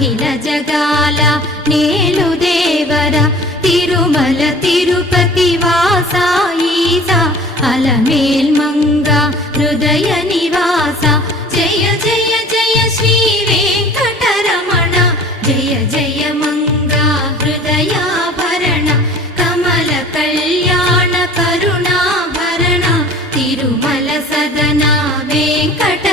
అఖిల జగాల నేలు దేవర తిరుమల తిరుపతి వాస ఈసా అలమేల్ మంగ హృదయ నివాస జయ జయ జయ శ్రీ వెంకటరమణ జయ జయ మంగ హృదయాభరణ కమల కళ్యాణ కరుణాభరణ తిరుమల సదన వెంకట